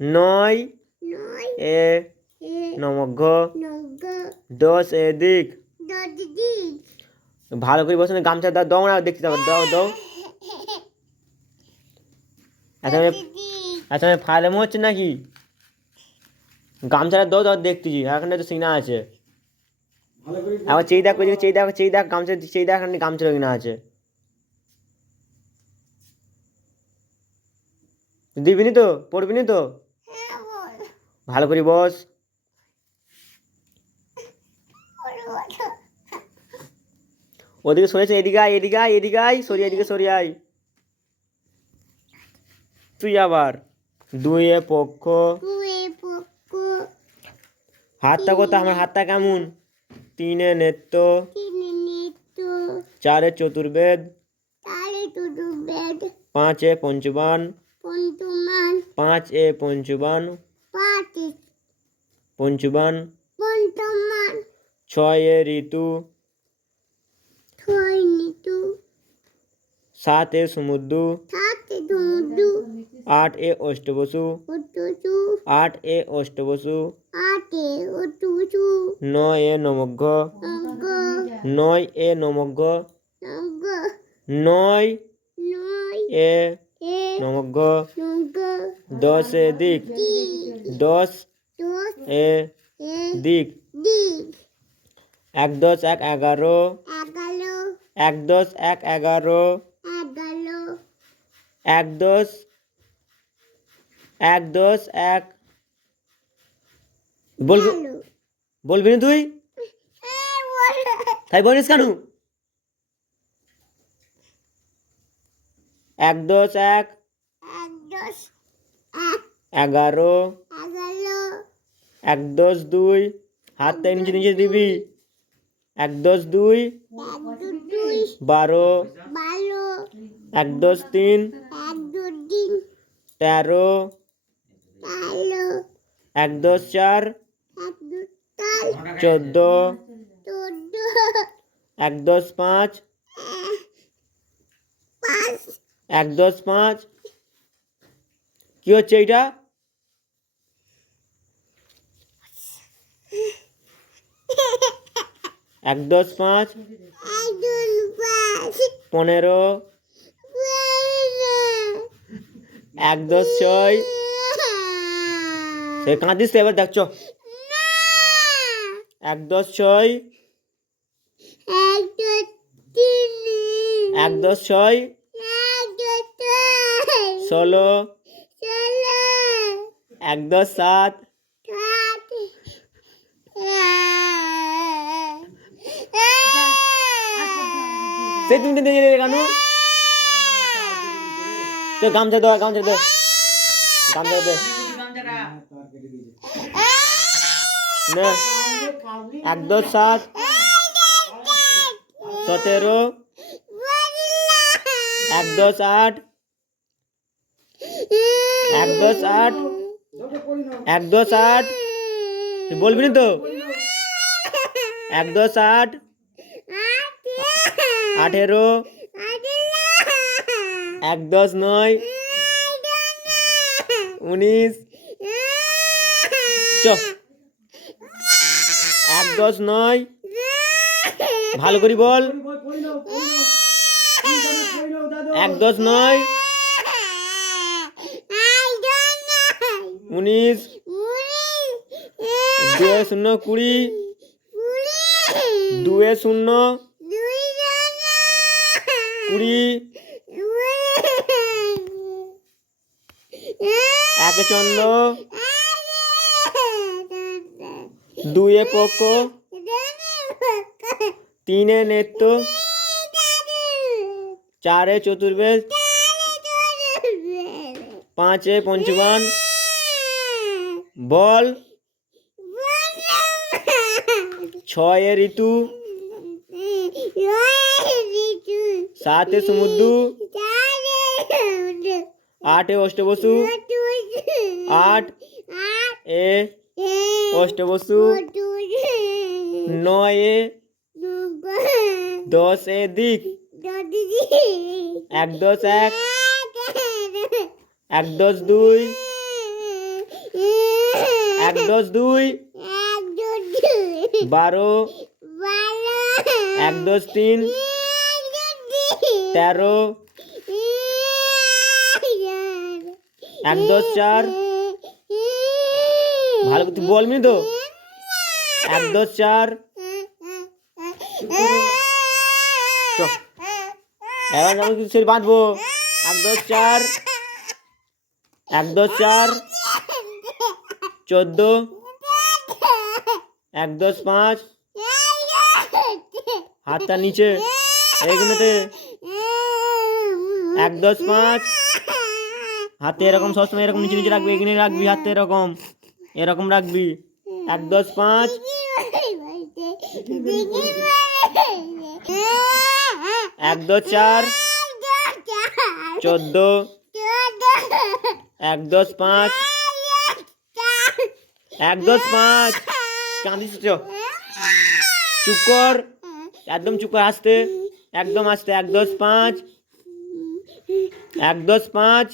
নয় এ নমঘ, 10 এদিক। ভালো করে বসে গামছা দাও, দাও না দেখতে যাবো, দাও দাও। আচ্ছা আমি ফাইলেমো হচ্ছে নাকি? গামছাটা দাও দাও দেখতেছি, এখানে তো সিগনা আছে। আবার চেয়ে দেখ, চেয়ে দেখ গামছা, চেয়ে দেখ এখানে গামছা কিনা আছে। দিবিনি তো, পড়বিনি তো? ভালো করে বস। ওদিকে সরেছে, এদিকে আয়, এদিকে আয়, এদিকে আয়, সরিয়ে এদিকে সরিয়ে আয়। তুই আবার 2 এ পক্ষ, হাতটা কত? আমার হাতটা কেমন? 3 এ নেত্য, 4 এ চতুর্বেদ, 5 এ পঞ্চবান, 5 এ পঞ্চবান, 6 এ ঋতু, 7 এ সমুদ্র, 8 এ অষ্টবসু, 9 এ নমঘ, 9 এ নমঘ, 9 এ নমঘ, 10 এ দিক, 10 এ দিক। 1 10 1 11, 1 10 1 11, 1 10 1 10 1। বলবি না তুই? তাই বলিস কেন? 1 10 1 11, 1 10 2, হাতটা নিচে নিচে দিবি। 1 10 2 12, 1 10 3 13, 1 10 4 14, 1 10 5, 1 10 5। কি হচ্ছে এইটা? 1 10 5, 15, 1 10 6। সে কাঁদিস এবার দেখছো। 1 10 6, 1 10 6, 16, 1 10 7। সে তুমি দিয়ে কেন? তো গামছা দে, গামছা দে, গামছা দে না। 1 10 7, 17, 1 10 8, 1 10 8, 1 10 8। তুই বলবি না তো? 1 10 8, 18, 1 10 9, 19। চ 1 10 9। ভালো করে বল। 1 10 9, 19, 2 0 20, 2 0 20, 1 চন্দ্র, 2 এ পক্ষ, 3 এ নেত্য, 4 এ চতুর্বেদ, 5 এ পঞ্চবান। বল। 6 এ ঋতু, 7 এ সমুদ্র, 8 এ অষ্টবসু, 8 এ অষ্টবসু, 9 এ 10 এ দিক, 1 10 1, 1 10 2, 1-10-2 12 1-10-3 13 1-10-4 ভালো করে তুই বলবি তো 1-10-4 এবার আমি কিছু সেই বাঁধবো 1-10-4 1-10-4 14 1-10-5 হাতটা নিচে এইগুলোতে 1-10-5 হাতে এরকম সবসময় এরকম নিচে নিচে রাখবি এখানে রাখবি হাতে এরকম এরকম রাখবি 1-10-5 1-10-4 14 1-10-5 1-10-5 কাঁদিস চুপ কর একদম চুপ কর আসতে একদম আসতে 1-10-5 1-10-5